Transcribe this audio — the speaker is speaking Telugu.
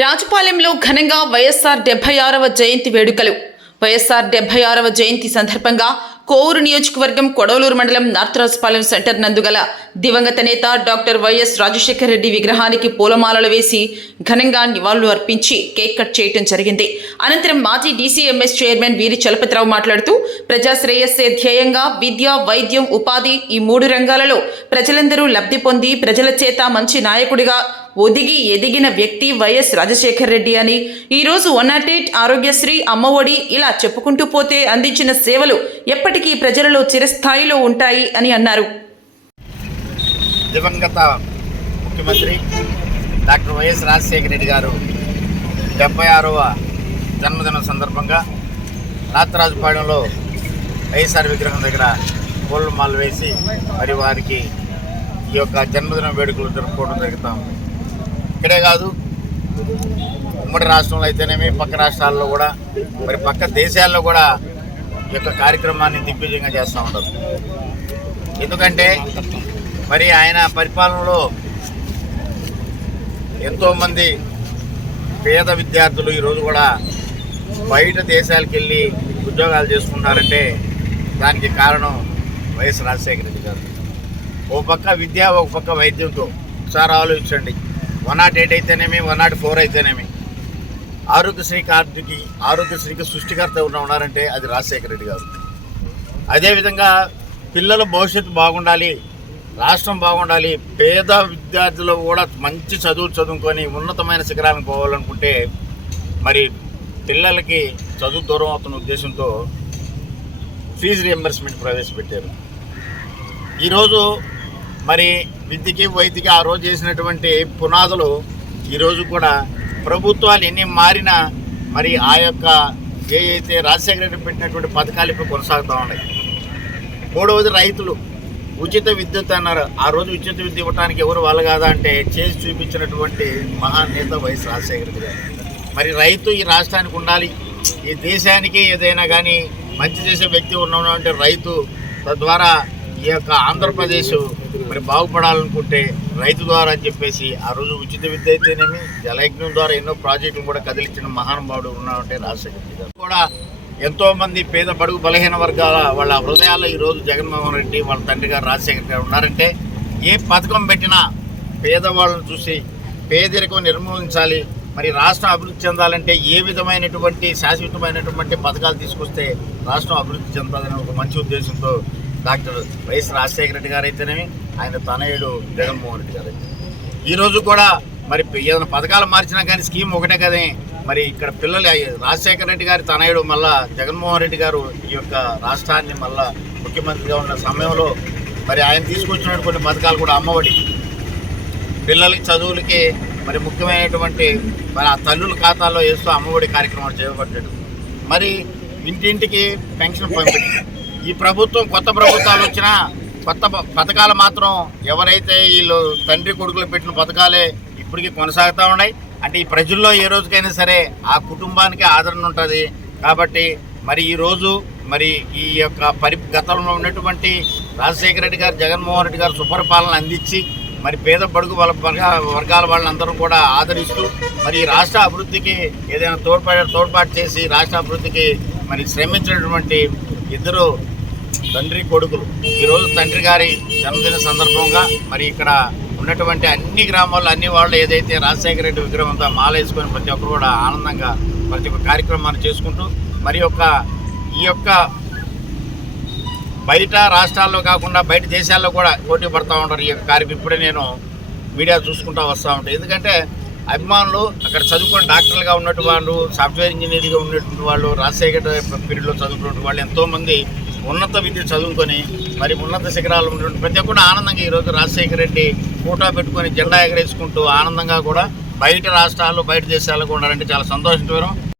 రాజపాలెంలో ఘనంగా వైఎస్ఆర్ 76వ జయంతి వేడుకలు. వైఎస్ఆర్ 76వ జయంతి సందర్భంగా కోవూరు నియోజకవర్గం కొడవలూరు మండలం నార్త్ రాజపాలెం సెంటర్ నందుగల దివంగత నేత డాక్టర్ వైఎస్ రాజశేఖర రెడ్డి విగ్రహానికి పూలమాలలు వేసి ఘనంగా నివాళులు అర్పించి కేక్ కట్ చేయడం జరిగింది. అనంతరం మాజీ డీసీఎంఎస్ చైర్మన్ వీరి చలపతిరావు మాట్లాడుతూ ప్రజాశ్రేయస్సే ధ్యేయంగా విద్య, వైద్యం, ఉపాధి ఈ 3 రంగాలలో ప్రజలందరూ లబ్ధి పొంది ప్రజల చేత మంచి నాయకుడిగా ఒదిగి ఎదిగిన వ్యక్తి వైఎస్ రాజశేఖర రెడ్డి అని, ఈరోజు 108 ఆరోగ్యశ్రీ, అమ్మఒడి ఇలా చెప్పుకుంటూ పోతే అందించిన సేవలు ఎప్పటికీ ప్రజలలో చిరస్థాయిలో ఉంటాయి అని అన్నారు. దివంగత ముఖ్యమంత్రి డాక్టర్ వైఎస్ రాజశేఖర రెడ్డి గారు 76వ జన్మదినం సందర్భంగా నార్త్ వైఎస్ఆర్ విగ్రహం దగ్గర పూలమాలలు వేసి మరి వారికి ఈ యొక్క జన్మదిన వేడుకలు జరుపుకోవడం జరుగుతాం. ఇక్కడే కాదు, ఉమ్మడి రాష్ట్రంలో అయితేనేమి, పక్క రాష్ట్రాల్లో కూడా, మరి పక్క దేశాల్లో కూడా ఈ యొక్క కార్యక్రమాన్ని దిగ్విజయంగా చేస్తూ ఉంటారు. ఎందుకంటే మరి ఆయన పరిపాలనలో ఎంతోమంది పేద విద్యార్థులు ఈరోజు కూడా బయట దేశాలకు వెళ్ళి ఉద్యోగాలు చేసుకుంటారంటే దానికి కారణం వైఎస్ రాజశేఖర రెడ్డి గారు. ఒక పక్క విద్య, ఒక పక్క వైద్యంతో ఒకసారి ఆలోచించండి. 108 అయితేనేమి, 104 అయితేనేమి, ఆరోగ్యశ్రీకి సృష్టికర్త ఉన్నారంటే అది రాజశేఖర రెడ్డి గారు. అదేవిధంగా పిల్లల భవిష్యత్తు బాగుండాలి, రాష్ట్రం బాగుండాలి, పేద విద్యార్థులు కూడా మంచి చదువుకొని ఉన్నతమైన శిఖరానికి పోవాలనుకుంటే మరి పిల్లలకి చదువు దూరం అవుతున్న ఉద్దేశంతో ఫీజు రియంబర్స్మెంట్ ప్రవేశపెట్టారు. ఈరోజు మరి విద్యకి, వైద్యకి ఆ రోజు చేసినటువంటి పునాదులు ఈరోజు కూడా ప్రభుత్వాలు ఎన్ని మారినా మరి ఆ యొక్క ఏదైతే రాజశేఖర రెడ్డి పెట్టినటువంటి పథకాలు ఇప్పుడు కొనసాగుతూ ఉన్నాయి. 3వది రైతులు ఉచిత విద్యుత్ అన్నారు. ఆ రోజు ఉచిత విద్యుత్ ఇవ్వడానికి ఎవరు వాళ్ళు కాదా అంటే చేసి చూపించినటువంటి మహానేత వైఎస్ రాజశేఖర రెడ్డి గారు. మరి రైతు ఈ రాష్ట్రానికి ఉండాలి, ఈ దేశానికి ఏదైనా కానీ మంచి చేసే వ్యక్తి ఉన్నాడు అంటే రైతు. తద్వారా ఈ యొక్క ఆంధ్రప్రదేశ్ మరి బాగుపడాలనుకుంటే రైతు ద్వారా అని చెప్పేసి ఆ రోజు ఉచిత విద్య అయితేనేమి, జలయజ్ఞం ద్వారా ఎన్నో ప్రాజెక్టులు కూడా కదిలించిన మహానుభావుడు ఉన్నాడంటే రాజశేఖర రెడ్డి గారు. కూడా ఎంతోమంది పేద బడుగు బలహీన వర్గాల వాళ్ళ హృదయాల్లో ఈరోజు జగన్మోహన్ రెడ్డి వాళ్ళ తండ్రి గారు రాజశేఖర గారు ఉన్నారంటే ఏ పథకం పెట్టినా పేదవాళ్ళను చూసి పేదరికం నిర్మూలించాలి, మరి రాష్ట్రం అభివృద్ధి చెందాలంటే ఏ విధమైనటువంటి శాశ్వతమైనటువంటి పథకాలు తీసుకొస్తే రాష్ట్రం అభివృద్ధి చెందాలని ఒక మంచి ఉద్దేశంతో డాక్టర్ వైఎస్ రాజశేఖర రెడ్డి గారు అయితేనేమి, ఆయన తనయుడు జగన్మోహన్ రెడ్డి గారు అయితే ఈరోజు కూడా మరి ఏదైనా పథకాలు మార్చినా కానీ స్కీమ్ ఒకటే కదా. మరి ఇక్కడ పిల్లలు రాజశేఖర రెడ్డి గారి తనయుడు మళ్ళా జగన్మోహన్ రెడ్డి గారు ఈ యొక్క రాష్ట్రాన్ని మళ్ళా ముఖ్యమంత్రిగా ఉన్న సమయంలో మరి ఆయన తీసుకొచ్చిన కొన్ని పథకాలు కూడా అమ్మఒడి, పిల్లలకి చదువులకి మరి ముఖ్యమైనటువంటి మరి ఆ తల్లుల ఖాతాల్లో వేస్తూ అమ్మఒడి కార్యక్రమాలు చేపట్టాడు. మరి ఇంటింటికి పెన్షన్ పంపిణీ. ఈ ప్రభుత్వం కొత్త ప్రభుత్వాలు వచ్చినా కొత్త పథకాలు మాత్రం ఎవరైతే వీళ్ళు తండ్రి కొడుకులు పెట్టిన పథకాలే ఇప్పటికీ కొనసాగుతూ ఉన్నాయి. అంటే ఈ ప్రజల్లో ఏ రోజుకైనా సరే ఆ కుటుంబానికి ఆదరణ ఉంటుంది. కాబట్టి మరి ఈరోజు మరి ఈ యొక్క గతంలో ఉన్నటువంటి రాజశేఖర రెడ్డి గారు, జగన్మోహన్ రెడ్డి గారు సుపరిపాలన అందించి మరి పేద బడుగు వర్గాల వాళ్ళందరూ కూడా ఆదరిస్తూ మరి రాష్ట్ర అభివృద్ధికి ఏదైనా తోడ్పాటు చేసి రాష్ట్ర అభివృద్ధికి మరి శ్రమించినటువంటి ఇద్దరు తండ్రి కొడుకులు ఈరోజు తండ్రి గారి జన్మదిన సందర్భంగా మరి ఇక్కడ ఉన్నటువంటి అన్ని గ్రామాల్లో అన్ని వాళ్ళు ఏదైతే రాజశేఖర రెడ్డి విగ్రహం అంతా మాల వేసుకొని ప్రతి ఒక్కరు కూడా ఆనందంగా ప్రతి ఒక్క కార్యక్రమాన్ని చేసుకుంటూ మరి ఈ యొక్క బయట రాష్ట్రాల్లో కాకుండా బయట దేశాల్లో కూడా పోటీ పడుతూ ఉంటారు ఈ యొక్క కార్యక్రమం. ఇప్పుడే నేను మీడియా చూసుకుంటూ వస్తూ ఉంటాను. ఎందుకంటే అభిమానులు అక్కడ చదువుకొని డాక్టర్లుగా ఉన్నటువంటి వాళ్ళు, సాఫ్ట్వేర్ ఇంజనీర్గా ఉన్నటువంటి వాళ్ళు, రాజశేఖర పీరియడ్లో చదువుకున్నటువంటి వాళ్ళు ఎంతోమంది ఉన్నత విద్య చదువుకొని మరి ఉన్నత శిఖరాలు ఉన్నటువంటి ప్రతి ఒక్కరు ఆనందంగా ఈరోజు రాజశేఖర రెడ్డి ఫోటో పెట్టుకొని జెండా ఎగరేసుకుంటూ ఆనందంగా కూడా బయట రాష్ట్రాలు, బయట దేశాలకు ఉండాలంటే చాలా సంతోషకరం.